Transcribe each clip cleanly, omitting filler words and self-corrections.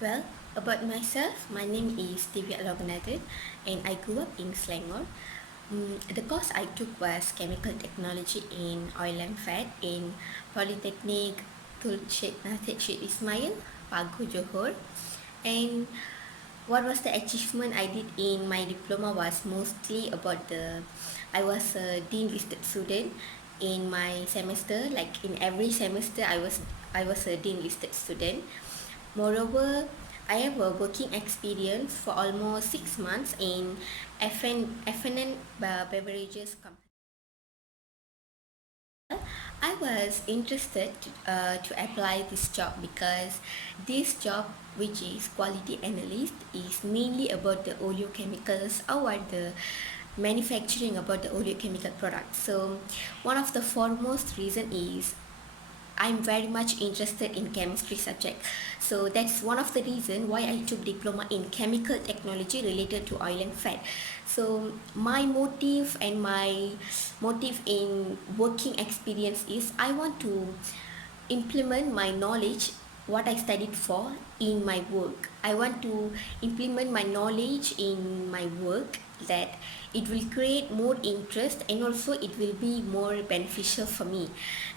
Well, about myself, my name is Divya Loganathan and I grew up in Selangor. The course I took was Chemical Technology in Oil and Fat in Polytechnic Tulchet Nasir Syed Ismail, Pagu, Johor. And what was the achievement I did in my diploma was mostly about I was a dean listed student in my semester. Like in every semester, I was a dean listed student. Moreover, I have a working experience for almost 6 months in FNN beverages company. I was interested to apply this job because this job, which is quality analyst, is mainly about the oleochemicals or the manufacturing about the oleochemical products. So one of the foremost reason is I'm very much interested in chemistry subject. So that's one of the reason why I took diploma in chemical technology related to oil and fat. So my motive in working experience is I want to implement my knowledge what I studied for in my work. I want to implement my knowledge in my work that it will create more interest and also it will be more beneficial for me.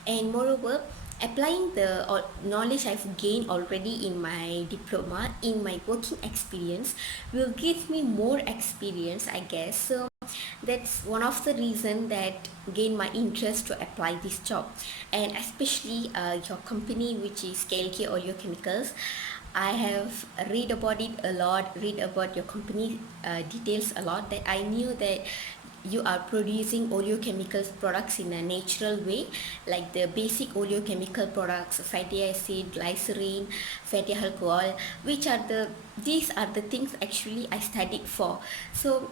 And moreover, applying the knowledge I've gained already in my diploma in my working experience will give me more experience, I guess. So that's one of the reason that gain my interest to apply this job. And especially your company, which is KLK Oleochemicals, I have read about it a lot, read about your company details a lot, that I knew that you are producing oleochemicals products in a natural way, like the basic oleochemical products, fatty acid, glycerin, fatty alcohol, which are these are the things actually I studied for. So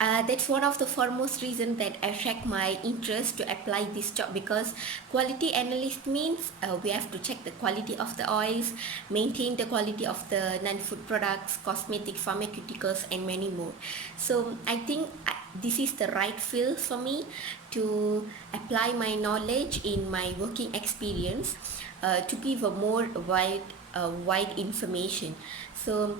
that's one of the foremost reason that attract my interest to apply this job, because quality analyst means we have to check the quality of the oils, maintain the quality of the non-food products, cosmetic, pharmaceuticals, and many more. So I think this is the right field for me to apply my knowledge in my working experience to give a more wide information. So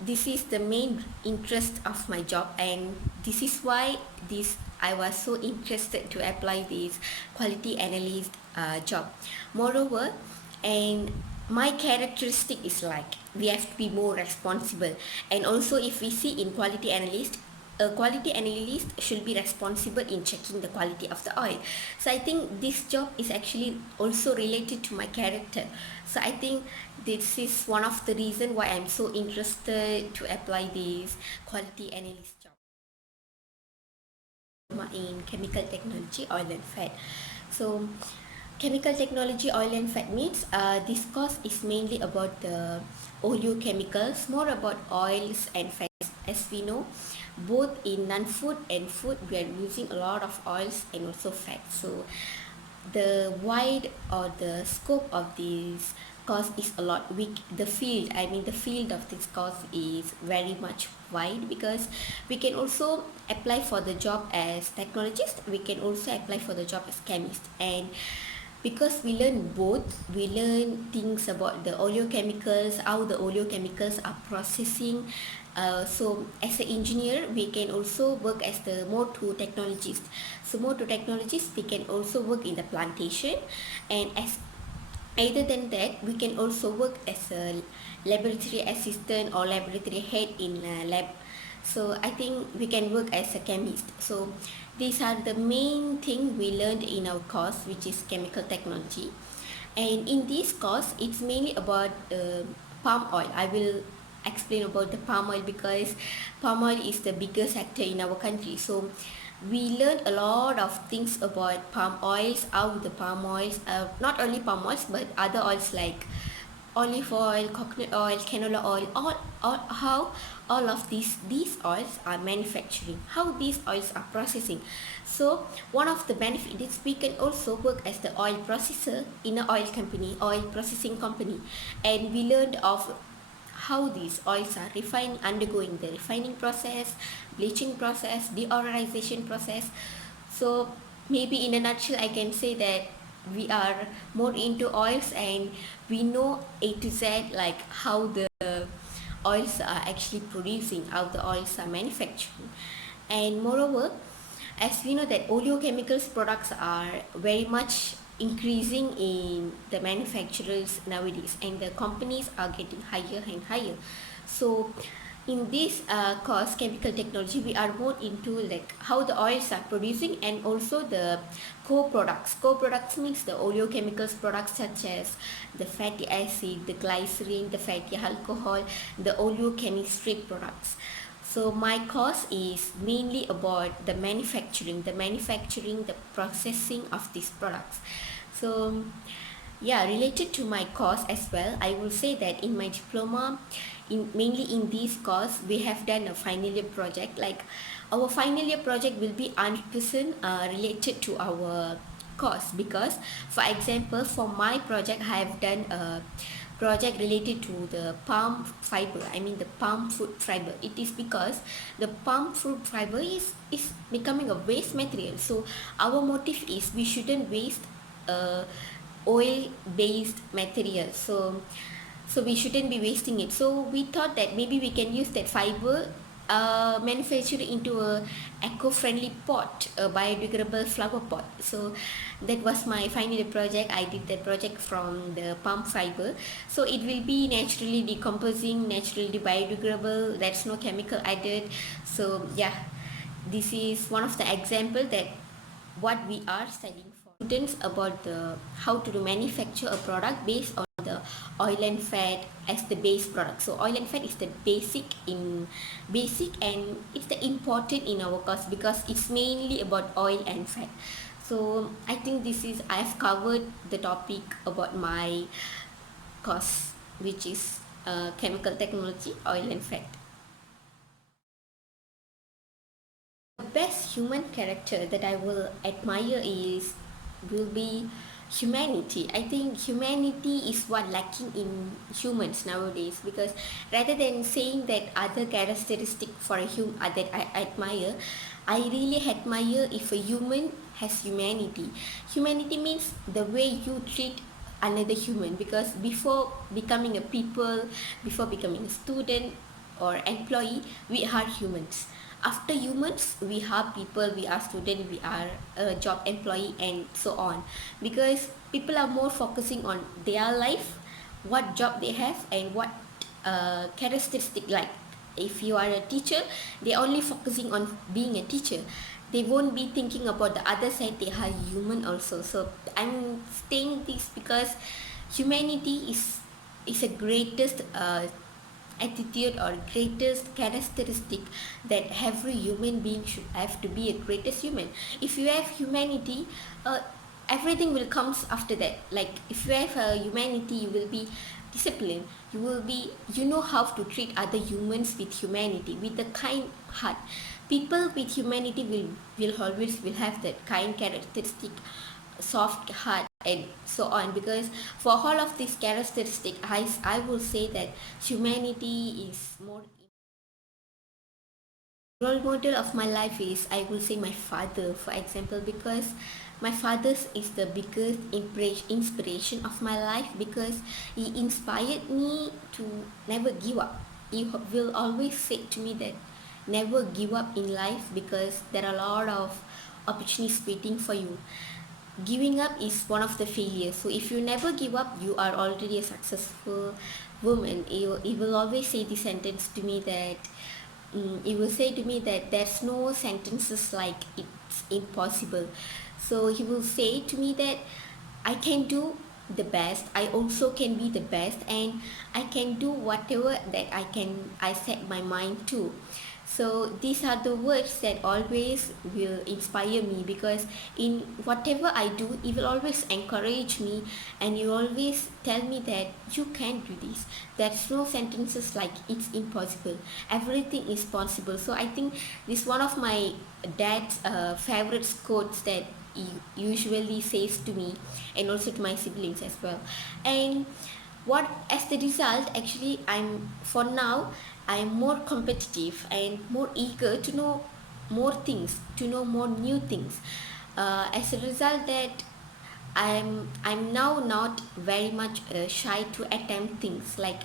this is the main interest of my job, and this is why this I was so interested to apply this quality analyst job. Moreover, and my characteristic is like we have to be more responsible, and also if we see in quality analyst, a quality analyst should be responsible in checking the quality of the oil. So I think this job is actually also related to my character. So I think this is one of the reason why I'm so interested to apply this quality analyst job in chemical technology, oil and fat. So chemical technology, oil and fat means this course is mainly about the oleochemicals, more about oils and fats. As we know, both in non-food and food, we are using a lot of oils and also fats. So the wide or the scope of this course is a lot. The field of this course is very much wide, because we can also apply for the job as technologist, we can also apply for the job as chemist. And because we learn both, we learn things about the oleochemicals, how the oleochemicals are processing. So as an engineer, we can also work as the more to technologist. So more to technologist, we can also work in the plantation, and as other than that, we can also work as a laboratory assistant or laboratory head in a lab. So I think we can work as a chemist. So these are the main thing we learned in our course, which is chemical technology. And in this course, it's mainly about palm oil. I will explain about the palm oil because palm oil is the biggest sector in our country. So we learned a lot of things about palm oils, how the palm oils, not only palm oils but other oils like olive oil, coconut oil, canola oil, how all of these oils are manufacturing, how these oils are processing. So one of the benefits is we can also work as the oil processor in an oil company, oil processing company, and we learned of how these oils are undergoing the refining process, bleaching process, deodorization process. So maybe in a nutshell, I can say that we are more into oils, and we know A to Z, like how the oils are actually producing, how the oils are manufacturing. And moreover, as we know that oleochemicals products are very much increasing in the manufacturers nowadays, and the companies are getting higher and higher. So in this course, chemical technology, we are more into like how the oils are producing, and also the co-products. Co-products means the oleochemicals products such as the fatty acid, the glycerin, the fatty alcohol, the oleochemistry products. So my course is mainly about the processing of these products. So yeah, related to my course as well, I will say that in my diploma, mainly in this course, we have done a final year project. Like our final year project will be 100% related to our course, because for example, for my project, I have done a project related to the palm fiber, I mean the palm fruit fiber. It is because the palm fruit fiber is becoming a waste material. So our motive is we shouldn't waste uh, oil based material. So we shouldn't be wasting it. So we thought that maybe we can use that fiber, manufacture it into a eco-friendly pot, a biodegradable flower pot. So that was my final year project. I did that project from the palm fiber. So it will be naturally decomposing, naturally biodegradable. There's no chemical added. So yeah, this is one of the example that what we are studying for students about the how to manufacture a product based on the oil and fat as the base product. So oil and fat is the basic, and it's the important in our course because it's mainly about oil and fat. So I think this is I've covered the topic about my course, which is chemical technology, oil and fat. The best human character that I will admire will be humanity. I think humanity is what lacking in humans nowadays, because rather than saying that other characteristic for a human that I admire, I really admire if a human has humanity. Humanity means the way you treat another human, because before becoming a student or employee, we are humans. After humans, we are people, we are student, we are a job employee, and so on. Because people are more focusing on their life, what job they have, and what characteristic. Like if you are a teacher, they only focusing on being a teacher. They won't be thinking about the other side, they are human also. So I'm saying this because humanity is a greatest attitude or greatest characteristic that every human being should have to be a greatest human. If you have humanity, everything will comes after that. Like if you have humanity, you will be disciplined, you know how to treat other humans with humanity, with a kind heart. People with humanity will always will have that kind characteristic, soft heart, and so on. Because for all of these characteristics, I will say that humanity is more. Role model of my life is, I will say, my father, for example, because my father is the biggest inspiration of my life, because he inspired me to never give up. He will always say to me that never give up in life, because there are a lot of opportunities waiting for you. Giving up is one of the failures. So if you never give up, you are already a successful woman. He will always say this sentence to me that he will say to me that there's no sentences like it's impossible. So he will say to me that I can do the best, I also can be the best, and I can do whatever that I set my mind to. So these are the words that always will inspire me, because in whatever I do, he will always encourage me, and you always tell me that you can do this. There's no sentences like it's impossible. Everything is possible. So I think this one of my dad's favorite quotes that he usually says to me, and also to my siblings as well. And what as the result, actually, I'm more competitive and more eager to know more things, to know more new things. As a result, that I'm now not very much shy to attempt things like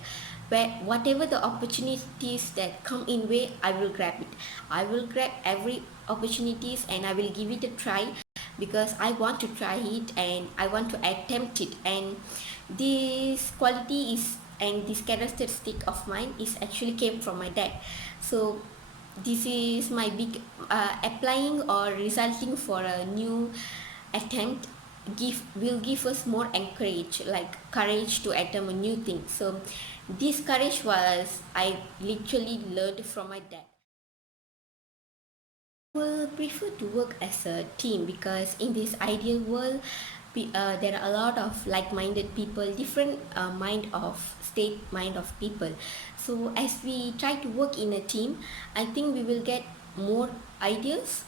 where whatever the opportunities that come in way, I will grab it. I will grab every opportunities and I will give it a try because I want to try it and I want to attempt it. And this quality is and this characteristic of mine is actually came from my dad. So this is my big applying or resulting for a new attempt give us more encourage like courage to attempt a new thing. So this courage was I literally learned from my dad. Will prefer to work as a team because in this ideal world there are a lot of like-minded people, different mind of people. So as we try to work in a team, I think we will get more ideas.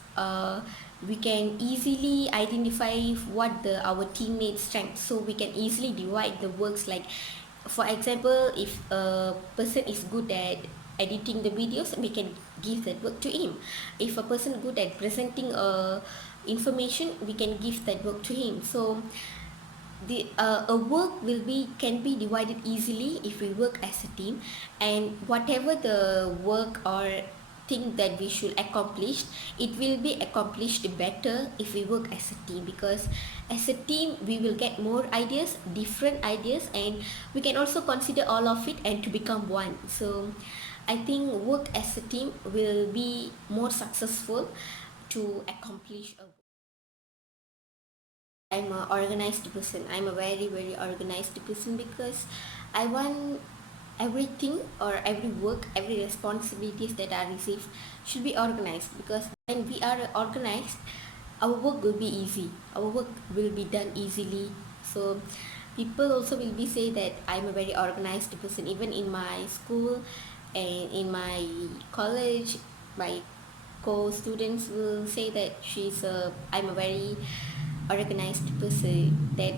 We can easily identify what our teammates strengths, so we can easily divide the works. Like for example, if a person is good at editing the videos, we can give that work to him. If a person good at presenting information, we can give that work to him. So the a work will be can be divided easily if we work as a team, and whatever the work or thing that we should accomplish, it will be accomplished better if we work as a team, because as a team we will get more ideas, different ideas, and we can also consider all of it and to become one. So I think work as a team will be more successful to accomplish a. I'm a organized person. I'm a very very organized person because I want everything or every work, every responsibilities that I receive should be organized, because when we are organized, our work will be easy. Our work will be done easily. So people also will be say that I'm a very organized person. Even in my school and in my college, my co-students will say that I'm a very organized person. That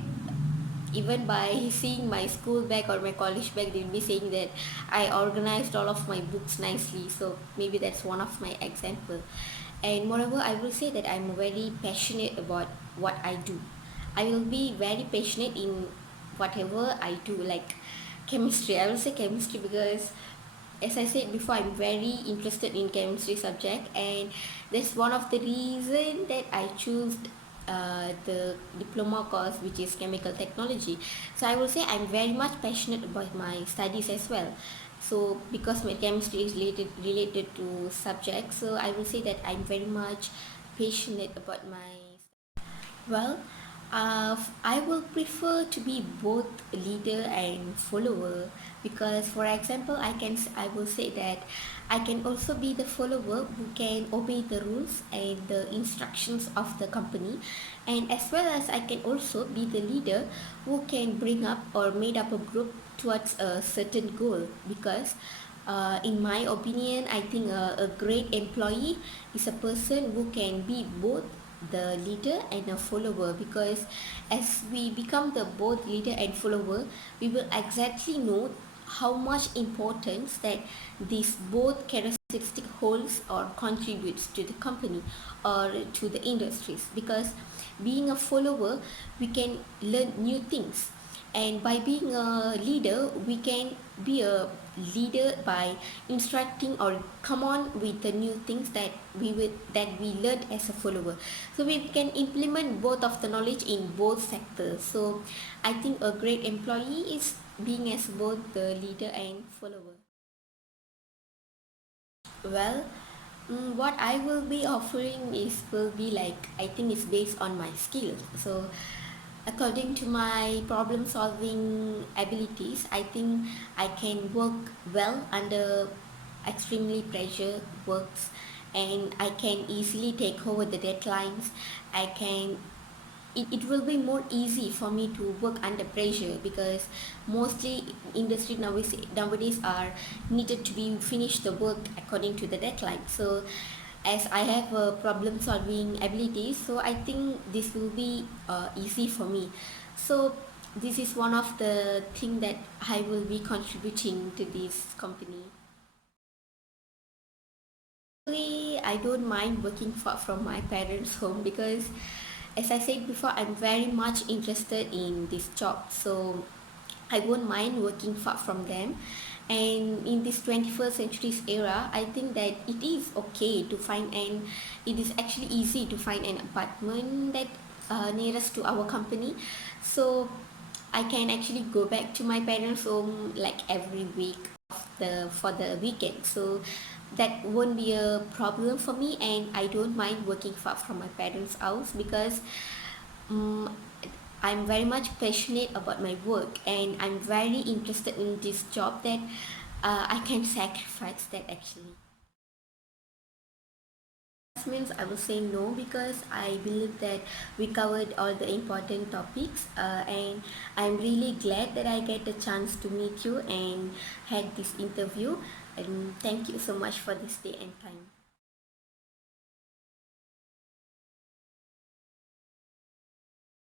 even by seeing my school bag or my college bag, they'll be saying that I organized all of my books nicely. So maybe that's one of my example. And moreover, I will say that I'm very passionate about what I do. I will be very passionate in whatever I do, like chemistry. I will say chemistry because as I said before, I'm very interested in chemistry subject, and that's one of the reason that I choose the diploma course, which is chemical technology. So I will say I'm very much passionate about my studies as well. So because my chemistry is related to subject, so I will say that I'm very much passionate about my. Well, I will prefer to be both leader and follower, because, for example, I will say that I can also be the follower who can obey the rules and the instructions of the company, and as well as I can also be the leader who can bring up or made up a group towards a certain goal. Because in my opinion, I think a great employee is a person who can be both the leader and a follower, because as we become the both leader and follower, we will exactly know how much importance that these both characteristic holds or contributes to the company or to the industries. Because being a follower, we can learn new things, and by being a leader, we can be a leader by instructing or come on with the new things that we learned as a follower. So we can implement both of the knowledge in both sectors. So I think a great employee is being as both the leader and follower. Well, what I will be offering is will be like, I think it's based on my skills. So according to my problem solving abilities, I think I can work well under extremely pressure works, and I can easily take over the deadlines. I can it will be more easy for me to work under pressure, because mostly industry nowadays are needed to be finish the work according to the deadline. So as I have a problem solving ability, so I think this will be easy for me. So this is one of the thing that I will be contributing to this company. Actually, I don't mind working far from my parents' home, because as I said before, I'm very much interested in this job, so I won't mind working far from them. And in this 21st century's era, I think that it is okay to find an it is actually easy to find an apartment that nearest to our company, so I can actually go back to my parents' home like every week of the for the weekend. So that won't be a problem for me, and I don't mind working far from my parents' house because um, I'm very much passionate about my work, and I'm very interested in this job that I can sacrifice that actually. Means I will say no because I believe that we covered all the important topics, and I'm really glad that I get the chance to meet you and had this interview, and thank you so much for this day and time.